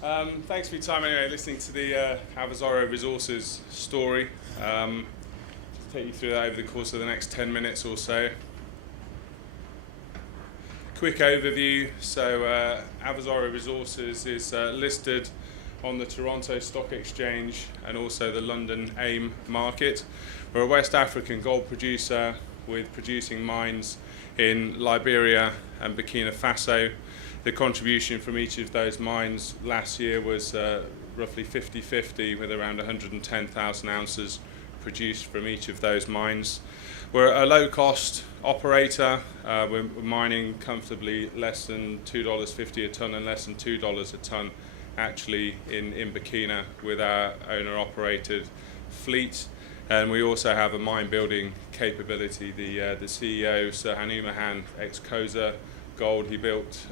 Thanks for your time anyway, listening to the Aversoro Resources story. Just take you through that over the course of the next 10 minutes or so. Quick overview. So Aversoro Resources is listed on the Toronto Stock Exchange and also the London AIM market. We're a West African gold producer with producing mines in Liberia and Burkina Faso. The contribution from each of those mines last year was roughly 50-50, with around 110,000 ounces produced from each of those mines. We're a low-cost operator. We're mining comfortably less than $2.50 a tonne and less than $2 a tonne actually in Burkina with our owner-operated fleet. And we also have a mine-building capability. The CEO, Sir Hanuman, ex-Koza Gold, he built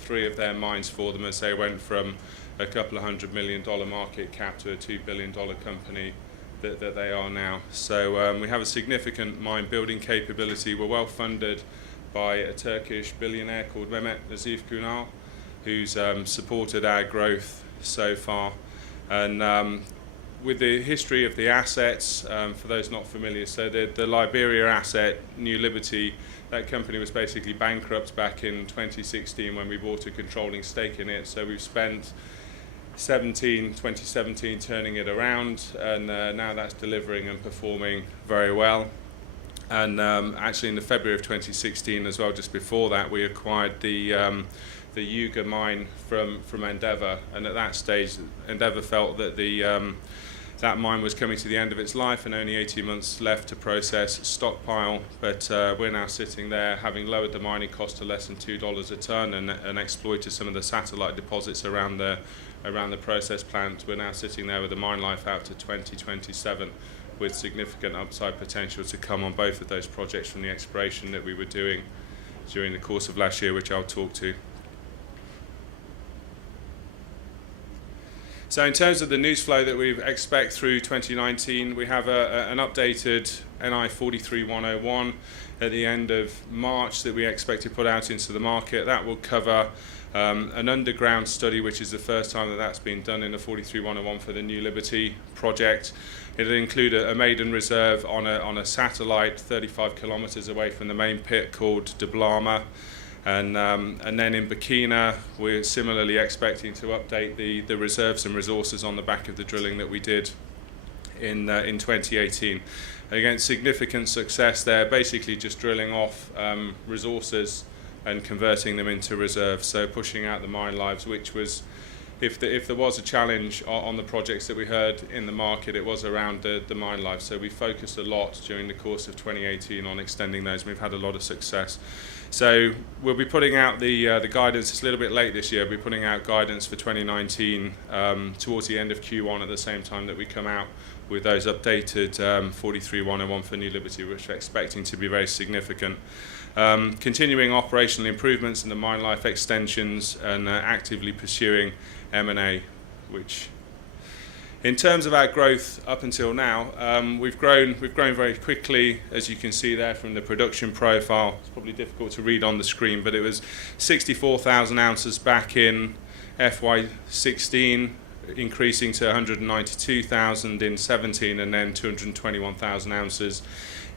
3 of their mines for them as they went from a couple of $100 million market cap to a $2 billion company that they are now. So we have a significant mine building capability. We're well funded by a Turkish billionaire called Mehmet Nazif Kunal, who's supported our growth so far. And with the history of the assets, for those not familiar, so the Liberia asset, New Liberty, that company was basically bankrupt back in 2016 when we bought a controlling stake in it. So we've spent 2017 turning it around, and now that's delivering and performing very well. And actually in the February of 2016 as well, just before that, we acquired the Yuga mine from Endeavour, and at that stage Endeavour felt that that mine was coming to the end of its life and only 18 months left to process stockpile, but we're now sitting there having lowered the mining cost to less than $2 a tonne and exploited some of the satellite deposits around the process plant. We're now sitting there with a mine life out to 2027 with significant upside potential to come on both of those projects from the exploration that we were doing during the course of last year, which I'll talk to. So in terms of the news flow that we expect through 2019, we have an updated NI 43-101 at the end of March that we expect to put out into the market. That will cover an underground study, which is the first time that that's been done in the 43-101 for the New Liberty project. It'll include a maiden reserve on a satellite 35 kilometres away from the main pit called De Blama. And then in Burkina, we're similarly expecting to update the reserves and resources on the back of the drilling that we did in 2018. Again, significant success there, basically just drilling off resources and converting them into reserves, so pushing out the mine lives, which was, if there was a challenge on the projects that we heard in the market, it was around the mine life. So we focused a lot during the course of 2018 on extending those, and we've had a lot of success. So we'll be putting out the guidance. It's a little bit late this year. We'll be putting out guidance for 2019 towards the end of Q1 at the same time that we come out with those updated 43-101 for New Liberty, which we're expecting to be very significant. Continuing operational improvements in the mine life extensions and actively pursuing M&A, which in terms of our growth up until now, we've grown very quickly, as you can see there from the production profile. It's probably difficult to read on the screen, but it was 64,000 ounces back in FY16, increasing to 192,000 in 17, and then 221,000 ounces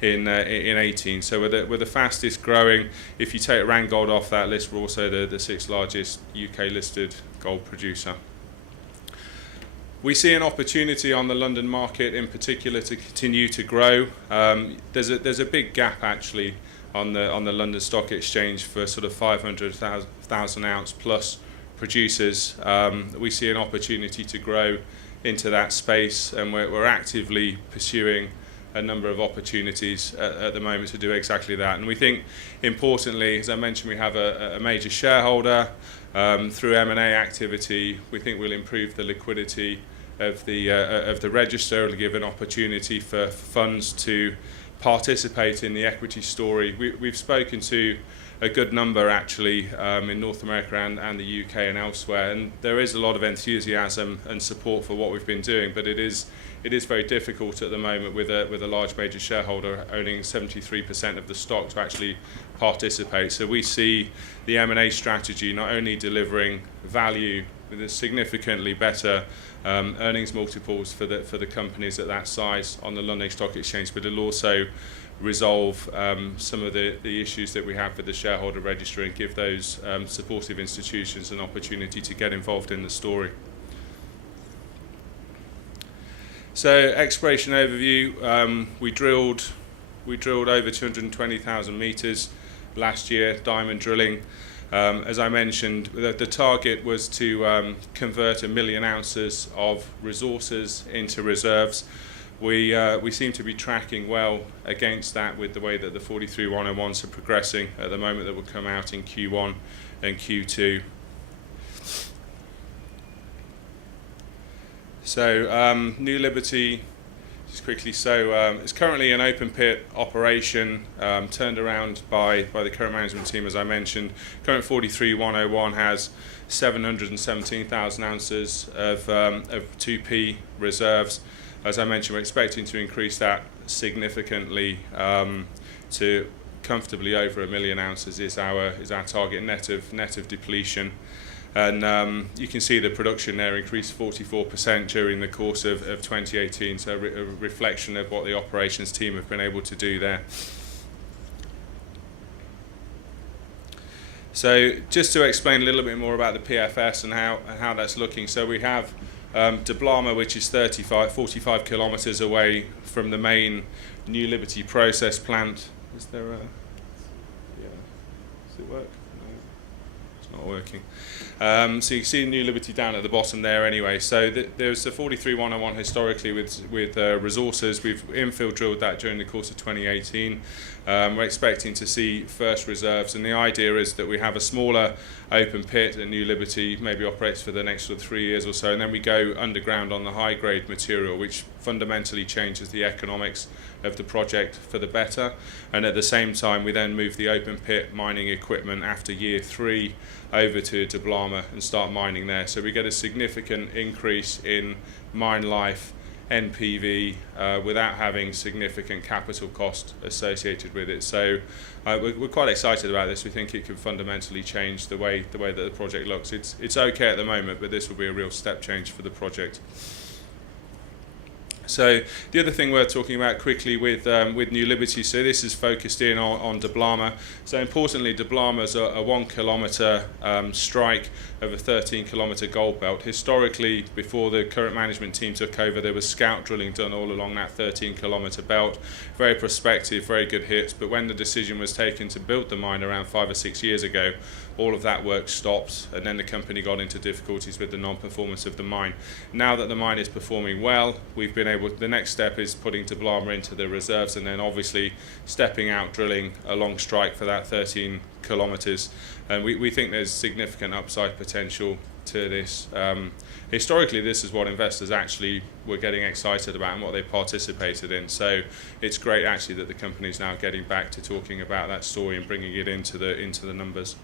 in 18. So we're the fastest growing. If you take Randgold off that list, we're also the 6th largest UK listed gold producer. We see an opportunity on the London market in particular to continue to grow. There's a big gap actually on the London Stock Exchange for sort of 500,000 ounce plus producers. We see an opportunity to grow into that space, and we're actively pursuing a number of opportunities at the moment to do exactly that. And we think, importantly, as I mentioned, we have a major shareholder. Through M&A activity, we think we'll improve the liquidity of the register. It'll give an opportunity for funds to participate in the equity story. We've spoken to a good number actually in North America and the UK and elsewhere, and there is a lot of enthusiasm and support for what we've been doing, but it is very difficult at the moment with a large major shareholder owning 73% of the stock to actually participate. So we see the M&A strategy not only delivering value with a significantly better earnings multiples for the companies at that size on the London Stock Exchange, but it'll also resolve some of the issues that we have with the shareholder register and give those supportive institutions an opportunity to get involved in the story. So, exploration overview, we drilled over 220,000 metres last year, diamond drilling. As I mentioned, the target was to convert 1 million ounces of resources into reserves. We seem to be tracking well against that with the way that the 43101s are progressing at the moment, that will come out in Q1 and Q2. So New Liberty, just quickly, so it's currently an open pit operation, turned around by the current management team, as I mentioned. Current 43101 has 717,000 ounces of 2P reserves. As I mentioned, we're expecting to increase that significantly to comfortably over 1 million ounces is our target net of depletion. And you can see the production there increased 44% during the course of 2018, so a reflection of what the operations team have been able to do there. So just to explain a little bit more about the PFS and how that's looking. So we have De Blama, which is 45 kilometres away from the main New Liberty process plant. Is there a... Yeah. Does it work? No, it's not working. So you can see New Liberty down at the bottom there anyway. So there's a 43101 historically with resources. We've infill drilled that during the course of 2018. We're expecting to see first reserves, and the idea is that we have a smaller open pit at New Liberty, maybe operates for the next 3 years or so, and then we go underground on the high grade material, which fundamentally changes the economics of the project for the better. And at the same time, we then move the open pit mining equipment after year 3 over to De Blama and start mining there. So we get a significant increase in mine life, NPV, without having significant capital cost associated with it. So we're quite excited about this. We think it could fundamentally change the way that the project looks. It's okay at the moment, but this will be a real step change for the project. So the other thing we're talking about quickly with New Liberty, so this is focused in on De Blama. So importantly, De Blama is a 1 kilometre strike of a 13 kilometre gold belt. Historically, before the current management team took over, there was scout drilling done all along that 13 kilometre belt. Very prospective, very good hits, but when the decision was taken to build the mine around 5 or 6 years ago, all of that work stopped, and then the company got into difficulties with the non-performance of the mine. Now that the mine is performing well, we've been able, the next step is putting De Blama into the reserves, and then obviously stepping out drilling a long strike for that 13 kilometres. And we think there's significant upside potential to this. Historically, this is what investors actually were getting excited about and what they participated in. So it's great actually that the company is now getting back to talking about that story and bringing it into the numbers.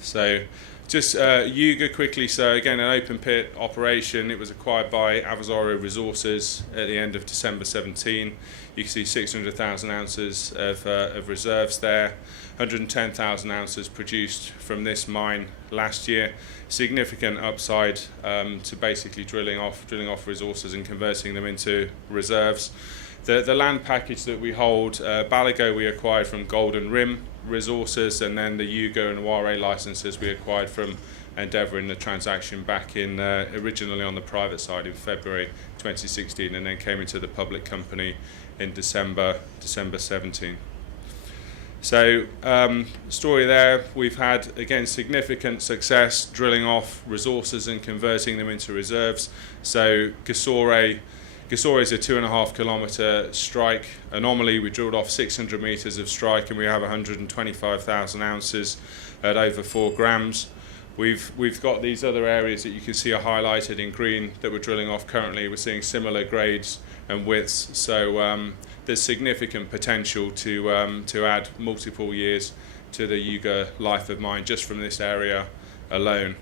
So just Yuga quickly, so again an open pit operation. It was acquired by Aversoro Resources at the end of December 17. You can see 600,000 ounces of reserves there, 110,000 ounces produced from this mine last year. Significant upside to basically drilling off resources and converting them into reserves. The land package that we hold, Balago we acquired from Golden Rim Resources, and then the Yuga and Ware licenses we acquired from Endeavour in the transaction back in originally on the private side in February 2016, and then came into the public company in December 17. So story there, we've had again significant success drilling off resources and converting them into reserves. So Gasol is a 2.5 kilometre strike anomaly. We drilled off 600 metres of strike, and we have 125,000 ounces at over 4 grams. We've got these other areas that you can see are highlighted in green that we're drilling off currently. We're seeing similar grades and widths, so there's significant potential to add multiple years to the Yuga life of mine just from this area alone.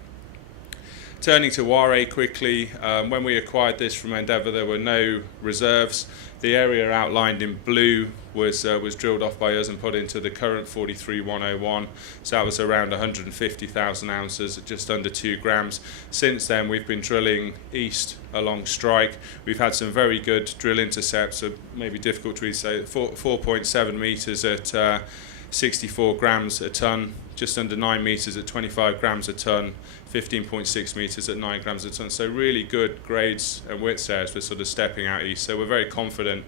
Turning to Ware quickly, when we acquired this from Endeavour, there were no reserves. The area outlined in blue was drilled off by us and put into the current 43101, so that was around 150,000 ounces at just under 2 grams. Since then we've been drilling east along strike. We've had some very good drill intercepts, so maybe difficult to say, 4.7 metres at 64 grams a tonne, just under 9 metres at 25 grams a tonne, 15.6 metres at 9 grams a tonne. So really good grades and widths there as we're sort of stepping out east. So we're very confident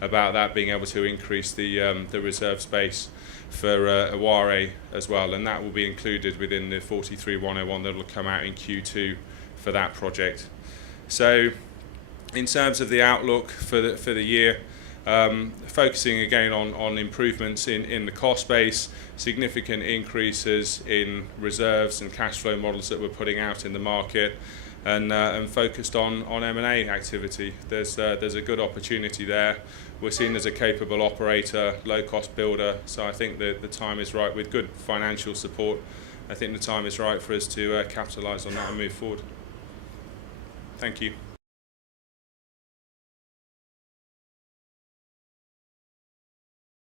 about that being able to increase the reserve space for Ware as well, and that will be included within the 43101 that will come out in Q2 for that project. So in terms of the outlook for the year, focusing again on improvements in the cost base, significant increases in reserves and cash flow models that we're putting out in the market, and focused on M&A activity. There's a good opportunity there. We're seen as a capable operator, low cost builder, so I think that the time is right, with good financial support. I think the time is right for us to capitalise on that and move forward. Thank you.